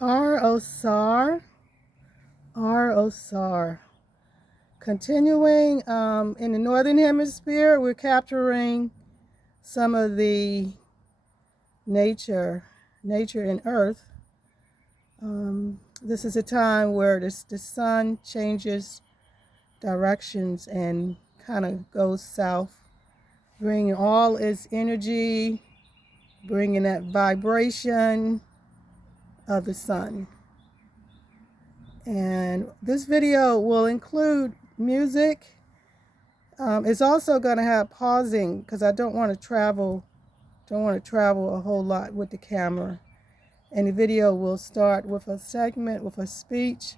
R-O-SAR. R-O-SAR. Continuing in the Northern Hemisphere, we're capturing some of the nature in Earth. This is a time where the sun changes directions and kind of goes south, bringing all its energy, bringing that vibration of the sun. And this video will include music. It's also going to have pausing because I don't want to travel a whole lot with the camera. And the video will start with a segment, with a speech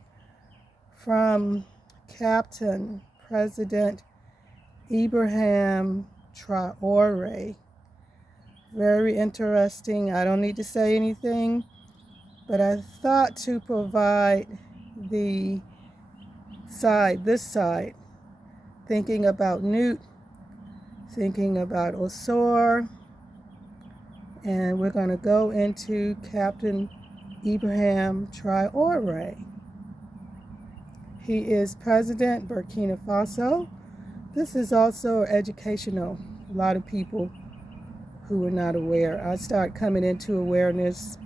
from Captain President Ibrahim Traoré. Very interesting. I don't need to say anything, but I thought to provide this side, thinking about Newt, thinking about Osor, and we're going to go into Captain Ibrahim Traoré. He is President Burkina Faso. This is also educational. A lot of people who are not aware. I start coming into awareness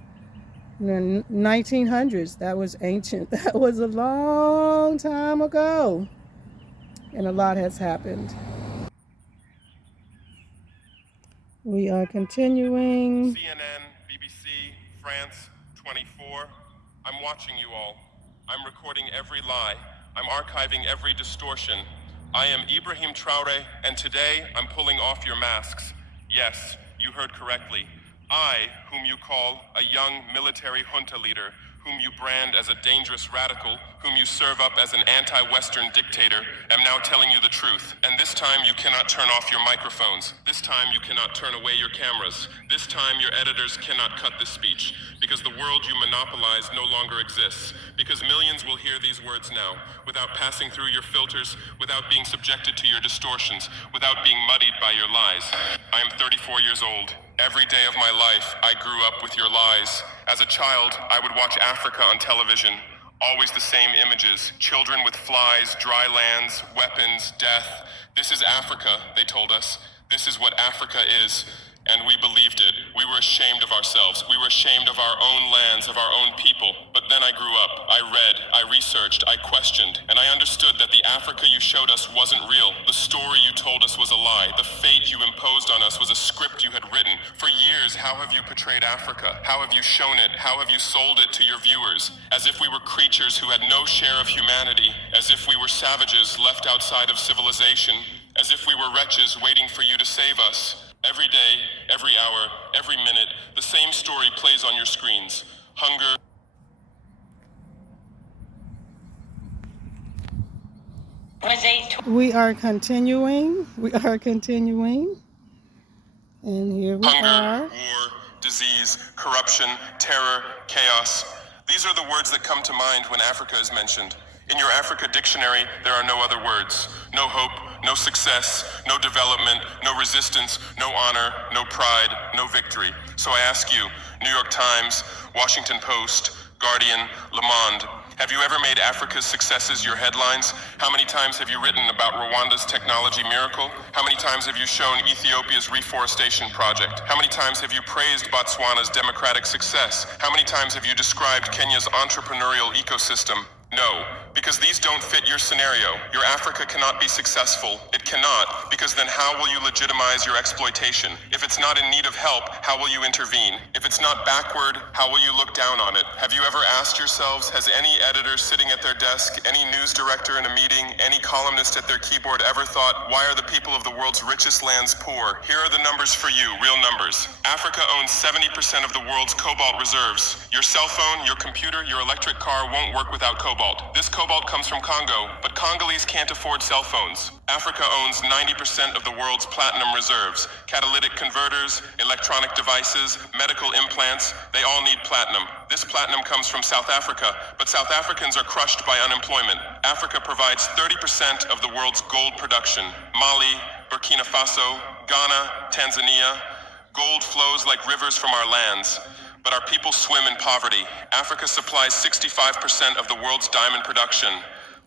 in the 1900s. That was ancient. That was a long time ago. And a lot has happened. We are continuing. CNN, BBC, France, 24. I'm watching you all. I'm recording every lie. I'm archiving every distortion. I am Ibrahim Traoré, and today I'm pulling off your masks. Yes, you heard correctly. I, whom you call a young military junta leader, whom you brand as a dangerous radical, whom you serve up as an anti-Western dictator, am now telling you the truth. And this time you cannot turn off your microphones. This time you cannot turn away your cameras. This time your editors cannot cut this speech, because the world you monopolize no longer exists. Because millions will hear these words now, without passing through your filters, without being subjected to your distortions, without being muddied by your lies. I am 34 years old. Every day of my life, I grew up with your lies. As a child, I would watch Africa on television. Always the same images. Children with flies, dry lands, weapons, death. This is Africa, they told us. This is what Africa is. And we believed it. We were ashamed of ourselves. We were ashamed of our own lands, of our own people. But then I grew up. I read, I researched, I questioned, and I understood that the Africa you showed us wasn't real. The story you told us was a lie. The fate you imposed on us was a script you had written. For years, how have you portrayed Africa? How have you shown it? How have you sold it to your viewers? As if we were creatures who had no share of humanity. As if we were savages left outside of civilization. As if we were wretches waiting for you to save us. Every day, every hour, every minute, the same story plays on your screens. Hunger. We are continuing. And here we are. War, disease, corruption, terror, chaos. These are the words that come to mind when Africa is mentioned. In your Africa dictionary, there are no other words. No hope, no success, no development, no resistance, no honor, no pride, no victory. So I ask you, New York Times, Washington Post, Guardian, Le Monde, have you ever made Africa's successes your headlines? How many times have you written about Rwanda's technology miracle? How many times have you shown Ethiopia's reforestation project? How many times have you praised Botswana's democratic success? How many times have you described Kenya's entrepreneurial ecosystem? No, because these don't fit your scenario. Your Africa cannot be successful. It cannot, because then how will you legitimize your exploitation? If it's not in need of help, how will you intervene? If it's not backward, how will you look down on it? Have you ever asked yourselves, has any editor sitting at their desk, any news director in a meeting, any columnist at their keyboard ever thought, why are the people of the world's richest lands poor? Here are the numbers for you, real numbers. Africa owns 70% of the world's cobalt reserves. Your cell phone, your computer, your electric car won't work without cobalt. This cobalt comes from Congo, but Congolese can't afford cell phones. Africa owns 90% of the world's platinum reserves. Catalytic converters, electronic devices, medical implants, they all need platinum. This platinum comes from South Africa, but South Africans are crushed by unemployment. Africa provides 30% of the world's gold production. Mali, Burkina Faso, Ghana, Tanzania. Gold flows like rivers from our lands, but our people swim in poverty. Africa supplies 65% of the world's diamond production.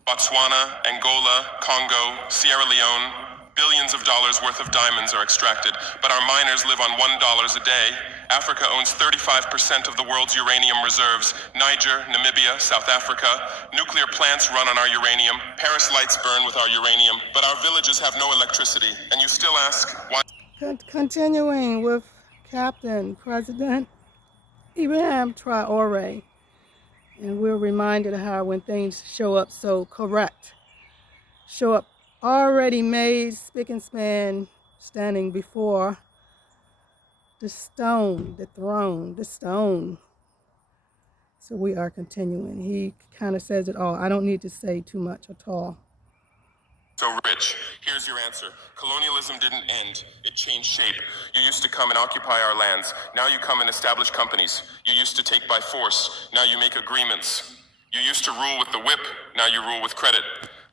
Botswana, Angola, Congo, Sierra Leone, billions of dollars worth of diamonds are extracted, but our miners live on $1 a day. Africa owns 35% of the world's uranium reserves. Niger, Namibia, South Africa. Nuclear plants run on our uranium. Paris lights burn with our uranium, but our villages have no electricity. And you still ask, why? Continuing with Captain President Ibrahim Traoré. And we're reminded of how when things show up so correct, show up already made, spick and span, standing before the stone, the throne, the stone. So we are continuing. He kind of says it all. I don't need to say too much at all. So rich. Here's your answer. Colonialism didn't end. It changed shape. You used to come and occupy our lands. Now you come and establish companies. You used to take by force. Now you make agreements. You used to rule with the whip. Now you rule with credit.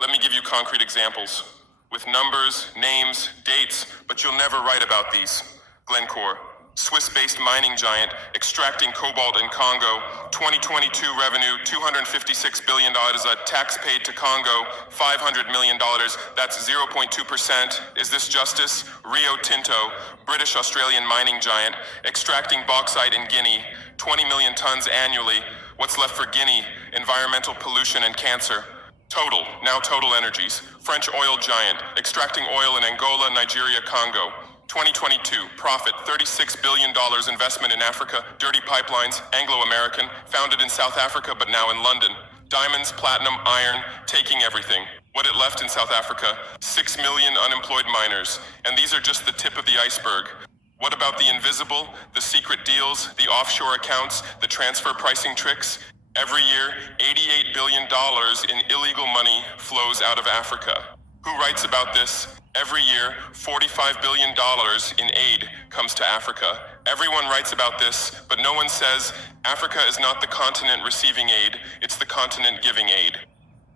Let me give you concrete examples. With numbers, names, dates, but you'll never write about these. Glencore, Swiss-based mining giant, extracting cobalt in Congo. 2022 revenue, $256 billion. Tax paid to Congo, $500 million. That's 0.2%. Is this justice? Rio Tinto, British-Australian mining giant, extracting bauxite in Guinea. 20 million tons annually. What's left for Guinea? Environmental pollution and cancer. Total Energies, French oil giant, extracting oil in Angola, Nigeria, Congo. 2022, profit, $36 billion investment in Africa, dirty pipelines, Anglo-American, founded in South Africa but now in London. Diamonds, platinum, iron, taking everything. What it left in South Africa, 6 million unemployed miners. And these are just the tip of the iceberg. What about the invisible, the secret deals, the offshore accounts, the transfer pricing tricks? Every year, $88 billion in illegal money flows out of Africa. Who writes about this? Every year, $45 billion in aid comes to Africa. Everyone writes about this, but no one says Africa is not the continent receiving aid, it's the continent giving aid.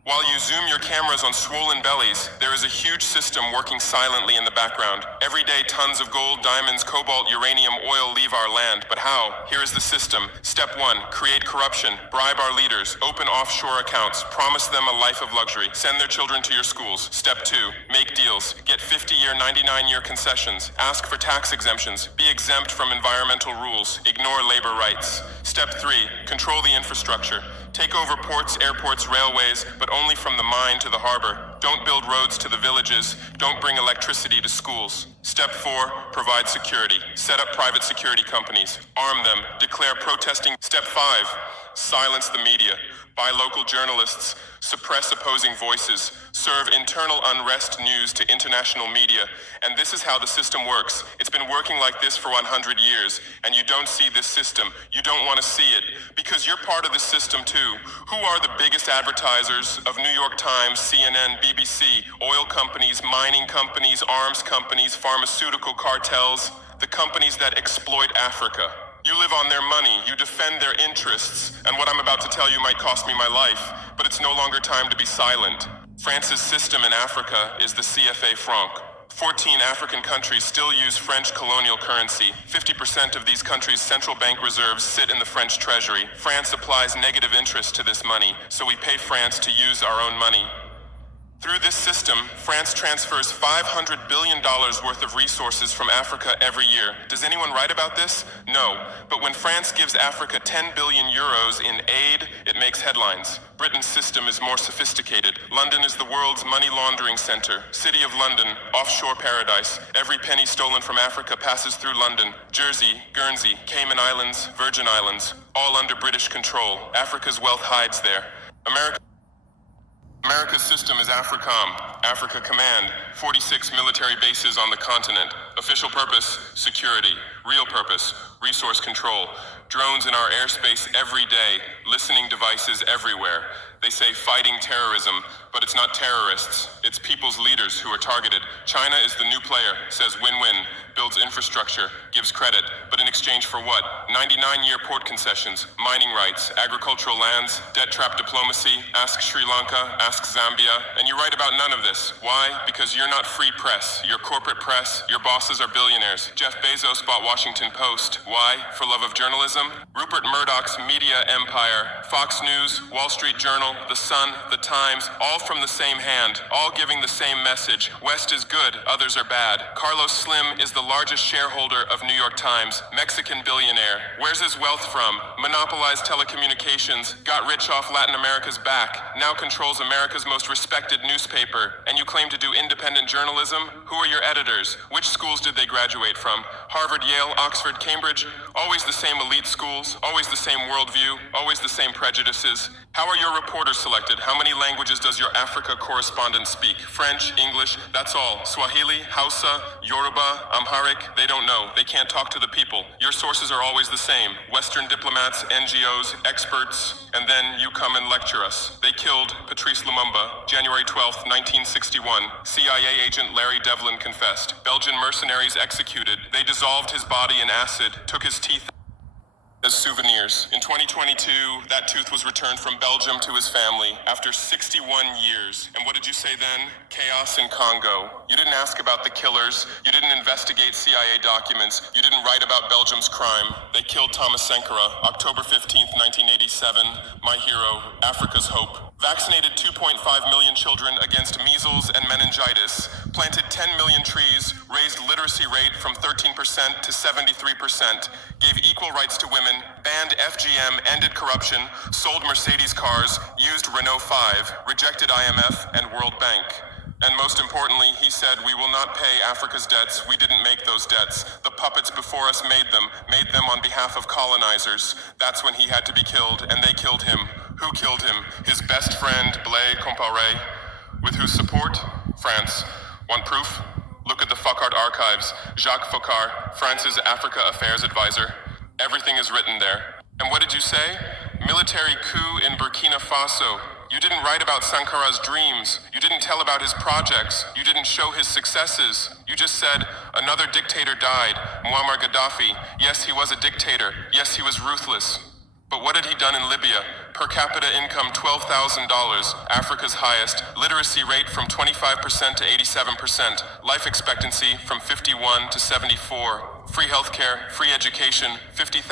While you zoom your cameras on swollen bellies, there is a huge system working silently in the background. Every day, tons of gold, diamonds, cobalt, uranium, oil leave our land. But how? Here is the system. Step 1, create corruption, bribe our leaders, open offshore accounts, promise them a life of luxury, send their children to your schools. Step 2, make deals, get 50-year, 99-year concessions, ask for tax exemptions, be exempt from environmental rules, ignore labor rights. Step 3, control the infrastructure. Take over ports, airports, railways, but only from the mine to the harbor. Don't build roads to the villages. Don't bring electricity to schools. Step 4, provide security. Set up private security companies. Arm them. Declare protesting. Step 5, silence the media. Buy local journalists. Suppress opposing voices. Serve internal unrest news to international media. And this is how the system works. It's been working like this for 100 years, and you don't see this system. You don't want to see it, because you're part of the system too. Who are the biggest advertisers of New York Times, CNN, BBC, oil companies, mining companies, arms companies, pharmaceutical cartels, the companies that exploit Africa? You live on their money, you defend their interests, and what I'm about to tell you might cost me my life, but it's no longer time to be silent. France's system in Africa is the CFA franc. 14 African countries still use French colonial currency. 50% of these countries' central bank reserves sit in the French treasury. France applies negative interest to this money, so we pay France to use our own money. Through this system, France transfers $500 billion worth of resources from Africa every year. Does anyone write about this? No. But when France gives Africa 10 billion euros in aid, it makes headlines. Britain's system is more sophisticated. London is the world's money laundering center. City of London, offshore paradise. Every penny stolen from Africa passes through London. Jersey, Guernsey, Cayman Islands, Virgin Islands, all under British control. Africa's wealth hides there. America's system is AFRICOM, Africa Command, 46 military bases on the continent. Official purpose, security. Real purpose, resource control. Drones in our airspace every day, listening devices everywhere. They say fighting terrorism, but it's not terrorists, it's people's leaders who are targeted. China is the new player, says win-win, builds infrastructure, gives credit, but in exchange for what? 99-year port concessions, mining rights, agricultural lands, debt trap diplomacy, ask Sri Lanka, ask Zambia, and you write about none of this. Why? Because you're not free press, you're corporate press, your bosses are billionaires. Jeff Bezos bought Washington Post. Why? For love of journalism? Rupert Murdoch's media empire. Fox News, Wall Street Journal, The Sun, The Times, all from the same hand, all giving the same message. West is good, others are bad. Carlos Slim is the largest shareholder of New York Times, Mexican billionaire. Where's his wealth from? Monopolized telecommunications, got rich off Latin America's back, now controls America's most respected newspaper. And you claim to do independent journalism? Who are your editors? Which schools did they graduate from? Harvard, Yale, Oxford, Cambridge? Always the same elite schools, always the same worldview, always the same prejudices. How are your reporters selected? How many languages does your Africa correspondent speak? French, English, that's all. Swahili, Hausa, Yoruba, Amharic, they don't know. They can't talk to the people. Your sources are always the same. Western diplomats, NGOs, experts, and then you come and lecture us. They killed Patrice Lumumba, January 12th, 1961. CIA agent Larry Devlin confessed. Belgian mercenaries executed. They dissolved his body in acid, took his teeth as souvenirs. In 2022, that tooth was returned from Belgium to his family after 61 years. And what did you say then? Chaos in Congo. You didn't ask about the killers. You didn't investigate CIA documents. You didn't write about Belgium's crime. They killed Thomas Sankara, October 15th, 1987. My hero, Africa's hope. Vaccinated 2.5 million children against measles and meningitis, planted 10 million trees, raised literacy rate from 13% to 73%, gave equal rights to women, banned FGM, ended corruption, sold Mercedes cars, used Renault 5, rejected IMF and World Bank. And most importantly, he said, we will not pay Africa's debts. We didn't make those debts. The puppets before us made them on behalf of colonizers. That's when he had to be killed, and they killed him. Who killed him? His best friend, Blaise Compaoré, with whose support? France. Want proof? Look at the Foucault archives. Jacques Faucard, France's Africa Affairs advisor. Everything is written there. And what did you say? Military coup in Burkina Faso. You didn't write about Sankara's dreams. You didn't tell about his projects. You didn't show his successes. You just said, another dictator died, Muammar Gaddafi. Yes, he was a dictator. Yes, he was ruthless. But what had he done in Libya? Per capita income $12,000, Africa's highest. Literacy rate from 25% to 87%. Life expectancy from 51 to 74. Free healthcare, free education, $50,000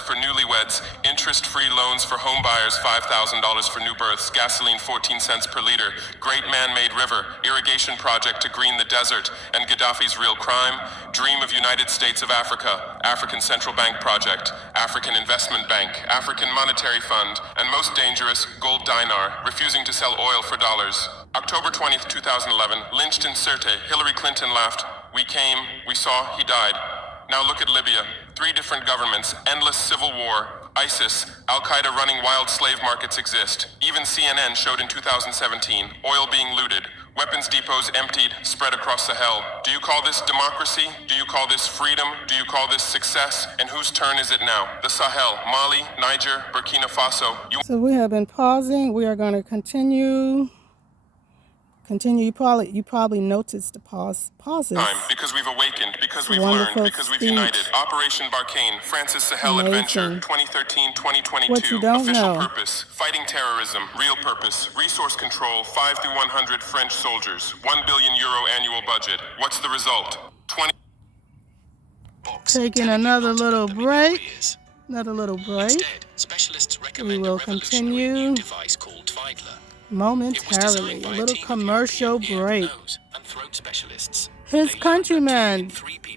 for newlyweds, interest-free loans for home buyers, $5,000 for new births, gasoline 14 cents per liter, great man-made river, irrigation project to green the desert, and Gaddafi's real crime, dream of United States of Africa, African Central Bank project, African Investment Bank, African Monetary Fund, and most dangerous, gold dinar, refusing to sell oil for dollars. October 20th, 2011, lynched in Sirte, Hillary Clinton laughed. We came, we saw, he died. Now look at Libya. 3 different governments, endless civil war, ISIS, Al-Qaeda running wild slave markets exist. Even CNN showed in 2017, oil being looted, weapons depots emptied, spread across Sahel. Do you call this democracy? Do you call this freedom? Do you call this success? And whose turn is it now? The Sahel, Mali, Niger, Burkina Faso. So we have been pausing. We are going to continue. You probably noticed the pauses. Because we've awakened, because we've learned, because we've united. Operation Barkhane, France's Sahel Adventure, 2013-2022. What you don't Official know. purpose, fighting terrorism. Real purpose, resource control, 5 through 100 French soldiers. €1 billion annual budget. What's the result? Taking another little break. Instead, specialists we will continue momentarily. A little commercial break. His countryman,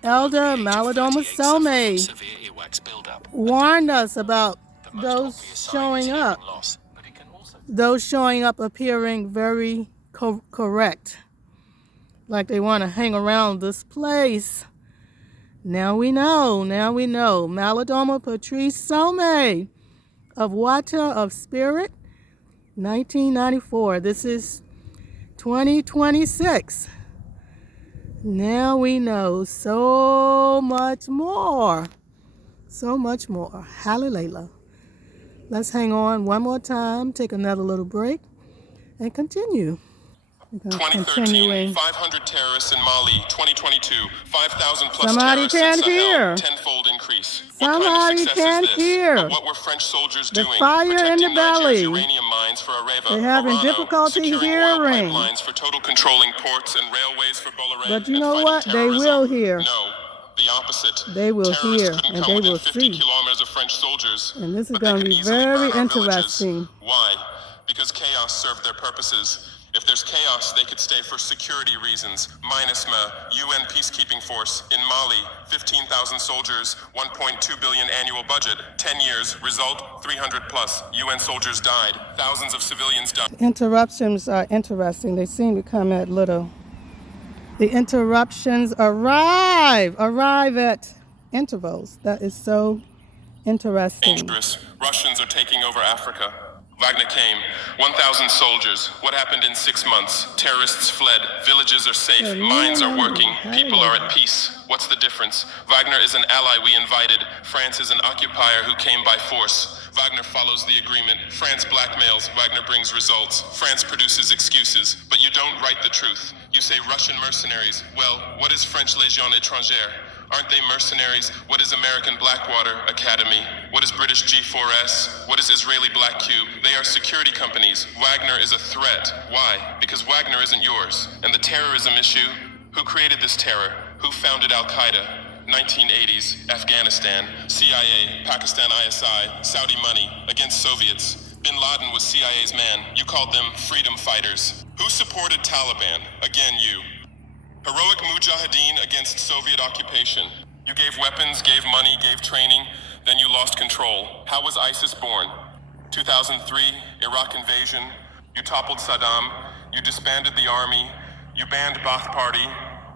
Elder Malidoma Somé, warned us about those showing up. Those showing up appearing very correct. Like they want to hang around this place. Now we know. Malidoma Patrice Somé of Water of Spirit, 1994. This is 2026. Now we know so much more. Halalela. Let's hang on one more time, take another little break, and continue. 2013, 500 terrorists in Mali. 2022, 5,000 plus Somebody terrorists can't in Sahel. hear. Tenfold increase. Somebody what kind of can't success is this? hear. But what were French soldiers The doing? fire in the Protecting Niger's belly. uranium mines for Areva. They're having Orano, difficulty securing oil hearing. pipelines for total controlling ports and railways for Bolloré. But you and know fighting what? They terrorism. will hear. No. the opposite. They will Terrorists hear couldn't and come they within will 50 see. kilometers of French soldiers, And this is but they going to could be easily very burn our villages. interesting. Why? Because chaos served their purposes. If there's chaos, they could stay for security reasons. MINUSMA, UN peacekeeping force. In Mali, 15,000 soldiers, 1.2 billion annual budget. 10 years, result, 300 plus. UN soldiers died. Thousands of civilians died. Interruptions are interesting. They seem to come at little. The interruptions arrive at intervals. That is so interesting. Dangerous. Russians are taking over Afrika. Wagner came. 1,000 soldiers. What happened in 6 months? Terrorists fled. Villages are safe. Mines are working. People are at peace. What's the difference? Wagner is an ally we invited. France is an occupier who came by force. Wagner follows the agreement. France blackmails. Wagner brings results. France produces excuses. But you don't write the truth. You say Russian mercenaries. Well, what is French Légion étrangère? Aren't they mercenaries? What is American Blackwater Academy? What is British G4S? What is Israeli Black Cube? They are security companies. Wagner is a threat. Why? Because Wagner isn't yours. And the terrorism issue? Who created this terror? Who founded Al-Qaeda? 1980s, Afghanistan, CIA, Pakistan ISI, Saudi money, against Soviets. Bin Laden was CIA's man. You called them freedom fighters. Who supported Taliban? Again, you. Heroic mujahideen against Soviet occupation. You gave weapons, gave money, gave training, then you lost control. How was ISIS born? 2003, Iraq invasion. You toppled Saddam. You disbanded the army. You banned Ba'ath Party.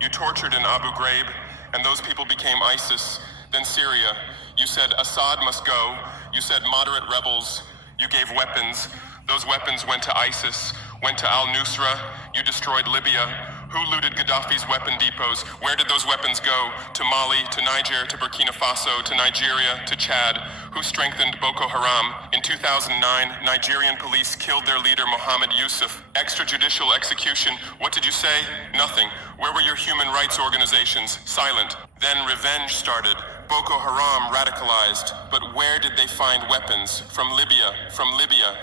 You tortured in Abu Ghraib, and those people became ISIS. Then Syria. You said Assad must go. You said moderate rebels. You gave weapons. Those weapons went to ISIS, went to al-Nusra. You destroyed Libya. Who looted Gaddafi's weapon depots? Where did those weapons go? To Mali, to Niger, to Burkina Faso, to Nigeria, to Chad? Who strengthened Boko Haram? In 2009, Nigerian police killed their leader Mohammed Yusuf. Extrajudicial execution. What did you say? Nothing. Where were your human rights organizations? Silent. Then revenge started. Boko Haram radicalized. But where did they find weapons? From Libya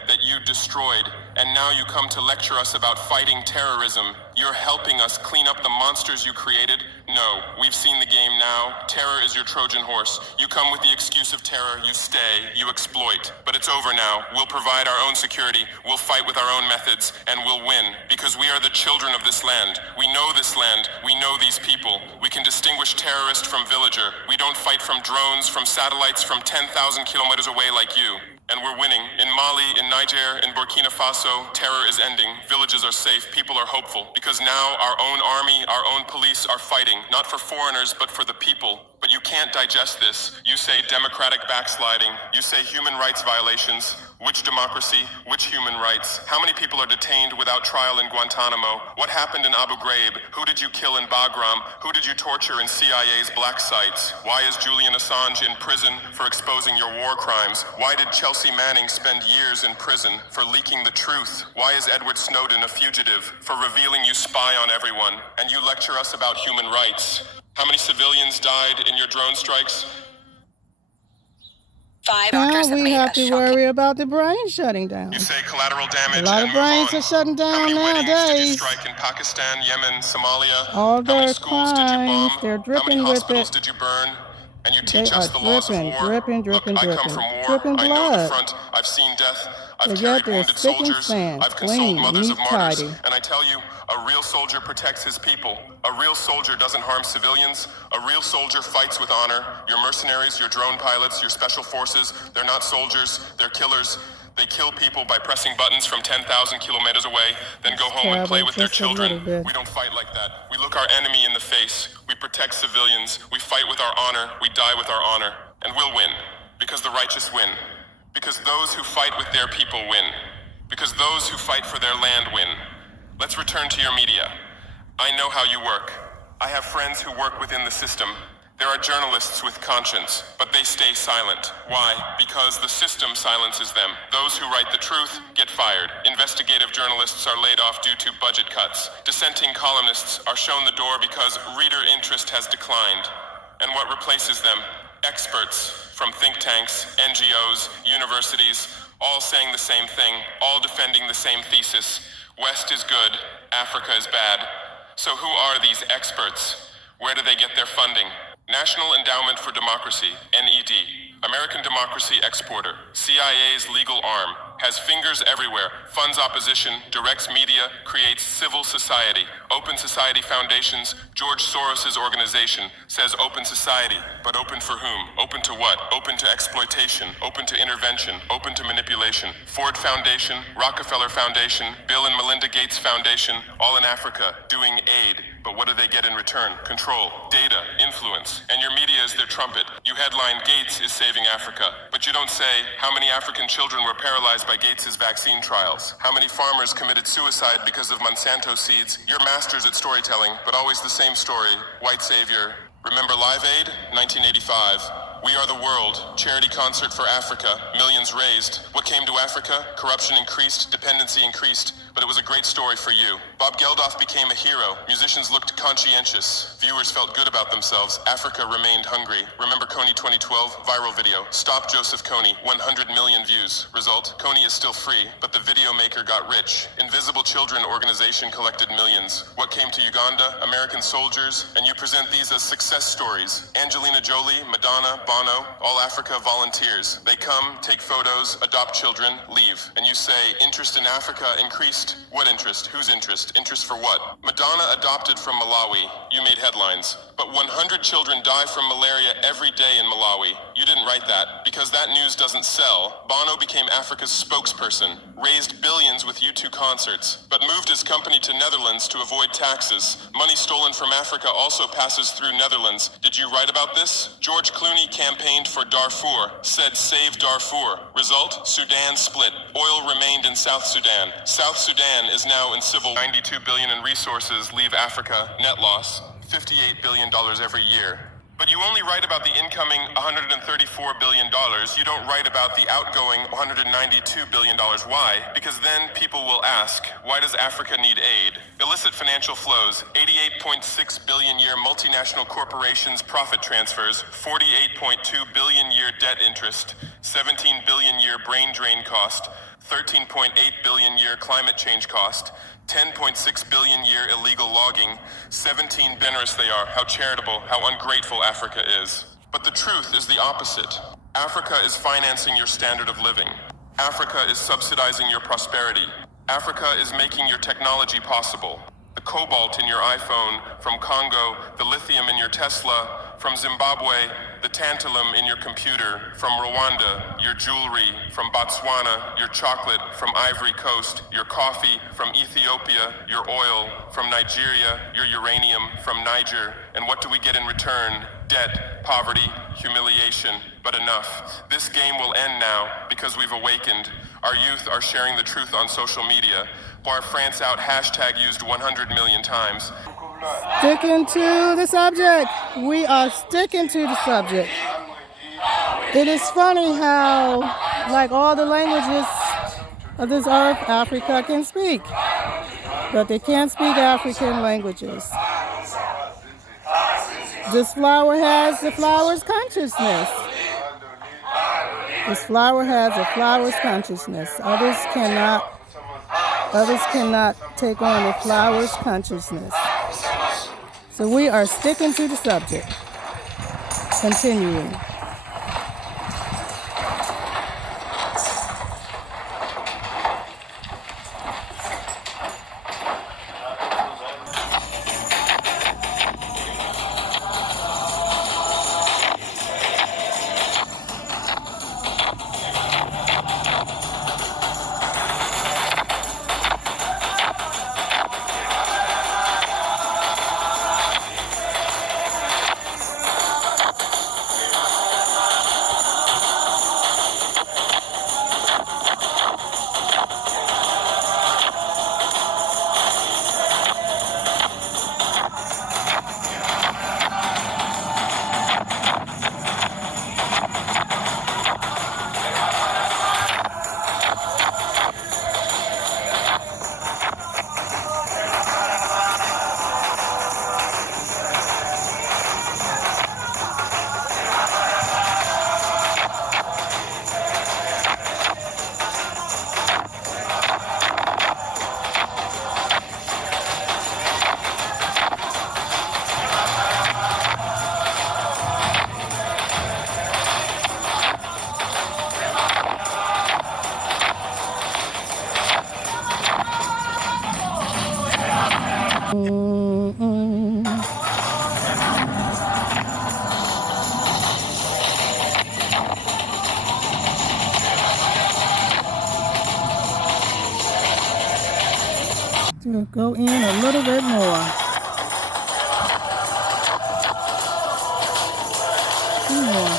that you destroyed. And now you come to lecture us about fighting terrorism. You're helping us clean up the monsters you created? No, we've seen the game now. Terror is your Trojan horse. You come with the excuse of terror, you stay, you exploit. But it's over now. We'll provide our own security. We'll fight with our own methods, and we'll win. Because we are the children of this land. We know this land. We know these people. We can distinguish terrorist from villager. We don't fight from drones, from satellites, from 10,000 kilometers away like you. And we're winning. In Mali, in Niger, in Burkina Faso, terror is ending. Villages are safe. People are hopeful. Because now our own army, our own police are fighting, not for foreigners, but for the people. But you can't digest this. You say democratic backsliding. You say human rights violations. Which democracy? Which human rights? How many people are detained without trial in Guantanamo? What happened in Abu Ghraib? Who did you kill in Bagram? Who did you torture in CIA's black sites? Why is Julian Assange in prison for exposing your war crimes? Why did Chelsea Manning spend years in prison for leaking the truth? Why is Edward Snowden a fugitive for revealing you spy on everyone? And you lecture us about human rights. How many civilians died in your drone strikes? 5 Now doctors have we made have a to shocking... worry about the brain shutting down. You say collateral damage A lot and of move brains on. are shutting How down many weddings did you nowadays. strike in Pakistan, Yemen, Somalia? All How many their schools did you bomb? crimes, they're How many dripping with hospitals it. did you burn? And you They teach are us the laws of war? dripping. Look, I come from war. Dripping I know the blood. front. I've seen death. I've But carried yet they're wounded spick and soldiers. span, I've consoled clean, mothers of neat, martyrs. tidy. And I tell you, a real soldier protects his people. A real soldier doesn't harm civilians. A real soldier fights with honor. Your mercenaries, your drone pilots, your special forces, they're not soldiers, they're killers. They kill people by pressing buttons from 10,000 kilometers away, then go home and play with their children. We don't fight like that. We look our enemy in the face. We protect civilians. We fight with our honor. We die with our honor. And we'll win. Because the righteous win. Because those who fight with their people win. Because those who fight for their land win. Let's return to your media. I know how you work. I have friends who work within the system. There are journalists with conscience, but they stay silent. Why? Because the system silences them. Those who write the truth get fired. Investigative journalists are laid off due to budget cuts. Dissenting columnists are shown the door because reader interest has declined. And what replaces them? Experts from think tanks, NGOs, universities, all saying the same thing, all defending the same thesis. West is good, Africa is bad. So who are these experts? Where do they get their funding? National Endowment for Democracy, NED, American Democracy Exporter, CIA's legal arm, has fingers everywhere, funds opposition, directs media, creates civil society. Open Society Foundations, George Soros's organization, says open society, but open for whom? Open to what? Open to exploitation, open to intervention, open to manipulation. Ford Foundation, Rockefeller Foundation, Bill and Melinda Gates Foundation, all in Africa, doing aid. But what do they get in return? Control, data, influence, and your media is their trumpet. You headline Gates is saving Africa, but you don't say how many African children were paralyzed by Gates's vaccine trials, how many farmers committed suicide because of Monsanto seeds. You're masters at storytelling, but always the same story, white savior. Remember Live Aid, 1985? We Are the World, charity concert for Africa, millions raised. What came to Africa? Corruption increased, dependency increased, but it was a great story for you. Bob Geldof became a hero. Musicians looked conscientious. Viewers felt good about themselves. Africa remained hungry. Remember Kony 2012? Viral video. Stop Joseph Kony. 100 million views. Result? Kony is still free, but the video maker got rich. Invisible Children organization collected millions. What came to Uganda? American soldiers, and you present these as success stories. Angelina Jolie, Madonna, Bono, all Africa volunteers. They come, take photos, adopt children, leave. And you say, interest in Africa increased. What interest? Whose interest? Interest for what? Madonna adopted from Malawi. You made headlines. But 100 children die from malaria every day in Malawi. You didn't write that, because that news doesn't sell. Bono became Africa's spokesperson, raised billions with U2 concerts, but moved his company to Netherlands to avoid taxes. Money stolen from Africa also passes through Netherlands. Did you write about this? George Clooney campaigned for Darfur, said save Darfur. Result? Sudan split. Oil remained in South Sudan. South Sudan is now in civil. 92 billion in resources leave Africa, net loss, $58 billion every year. But you only write about the incoming $134 billion. You don't write about the outgoing $192 billion. Why? Because then people will ask, why does Africa need aid? Illicit financial flows, 88.6 billion year multinational corporations profit transfers, 48.2 billion year debt interest, 17 billion year brain drain cost, 13.8 billion year climate change cost, 10.6 billion year illegal logging, 17 generous they are, how charitable, how ungrateful Africa is. But the truth is the opposite. Africa is financing your standard of living. Africa is subsidizing your prosperity. Africa is making your technology possible. The cobalt in your iPhone from Congo, the lithium in your Tesla from Zimbabwe, the tantalum in your computer from Rwanda, your jewelry from Botswana, your chocolate from Ivory Coast, your coffee from Ethiopia, your oil from Nigeria, your uranium from Niger. And what do we get in return? Debt, poverty, humiliation, but enough. This game will end now because we've awakened. Our youth are sharing the truth on social media. Bar France out hashtag used 100 million times. Sticking to the subject. We are sticking to the subject. It is funny how, like all the languages of this earth, Africa can speak, but they can't speak African languages. This flower has the flower's consciousness. This flower has a flower's consciousness. Others cannot take on the flower's consciousness. So we are sticking to the subject. Continuing. to go in a little bit more. Two more.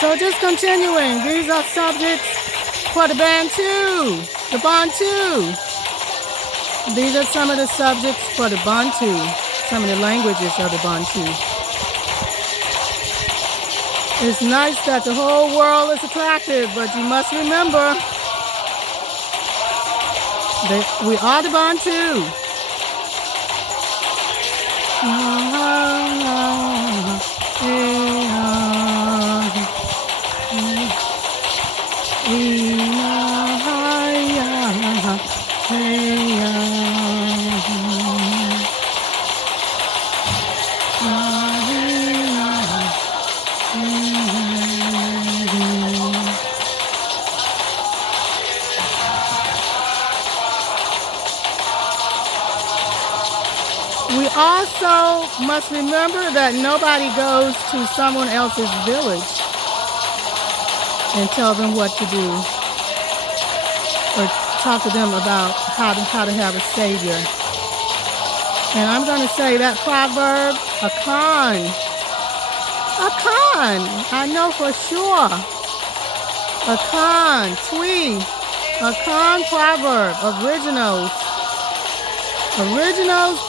So just continuing, these are subjects for the Bantu, the Bantu. These are some of the subjects for the Bantu, some of the languages of the Bantu. It's nice that the whole world is attractive, but you must remember that we are the Bantu. We also must remember that nobody goes to someone else's village and tell them what to do or talk to them about how to have a savior. And I'm going to say that proverb, a con, I know for sure, a con, a con proverb, originals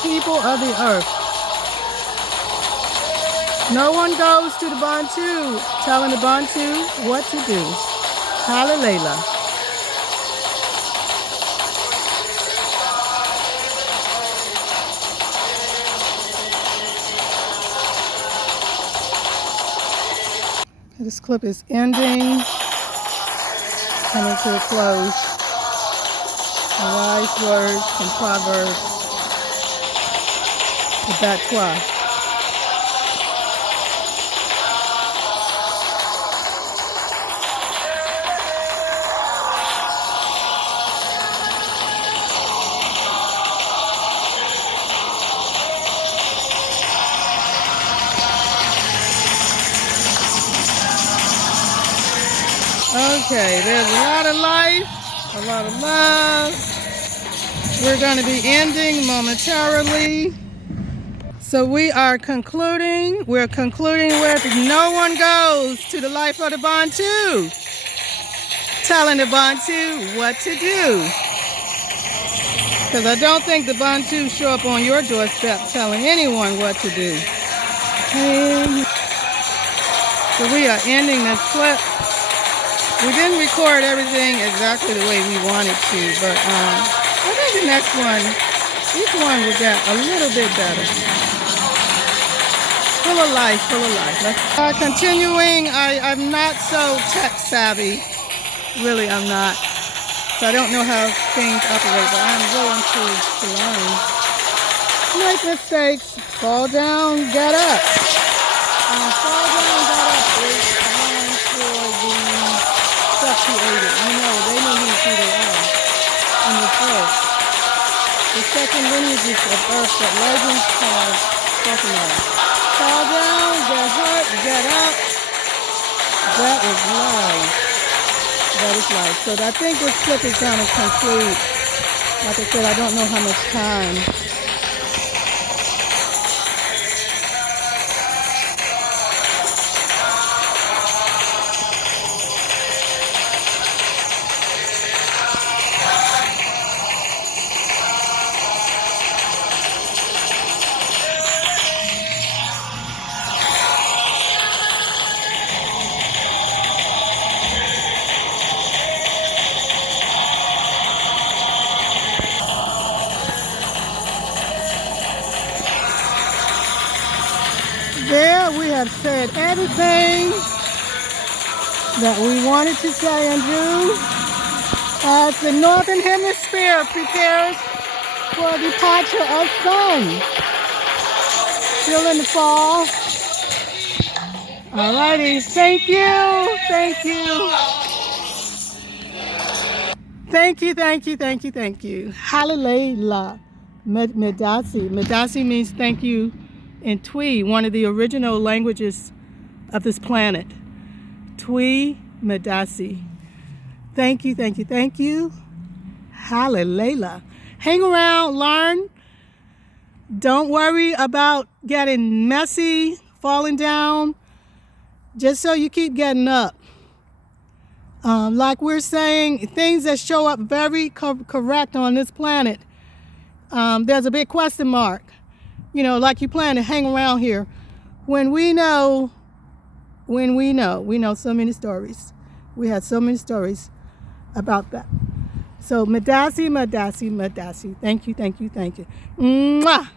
people of the earth. No one goes to the Bantu telling the Bantu what to do. Halalela. This clip is ending, coming to a close. The wise words and proverbs. Gkbatha O. Okay, there's a lot of life, a lot of love. We're going to be ending momentarily. So we are concluding. We're concluding with no one goes to the life of the Bantu, telling the Bantu what to do. Because I don't think the Bantu show up on your doorstep telling anyone what to do. Okay. So we are ending this clip. We didn't record everything exactly the way we wanted to, but I think the next one, each one will get a little bit better. full of life, full of life. Continuing, I'm not so tech savvy. Really, I'm not. So I don't know how things operate, but I'm willing to learn. Make mistakes, fall down, get up. Fall down, get up is time for the self-created. You know, they know who they are in this earth. The second lineages of earth that legends have spoken of. Fall down, get hurt, get up. That is life. That is life. So I think this clip is going to conclude. Like I said, I don't know how much time. There we have said everything that we wanted to say and do as the northern hemisphere prepares for departure of sun. Still in the fall. Alrighty, thank you, thank you. Thank you, thank you, thank you, thank you. Halalela. Medasi. Medasi means thank you in Twi, one of the original languages of this planet. Twi Medasi. Thank you, thank you, thank you. Halalela. Hang around, learn. Don't worry about getting messy, falling down, just so you keep getting up. Like we're saying, things that show up very correct on this planet, there's a big question mark. You know, like you plan to hang around here. We know so many stories. We had so many stories about that. So, Madasi, Madasi, Madasi. Thank you, thank you, thank you. Mwah!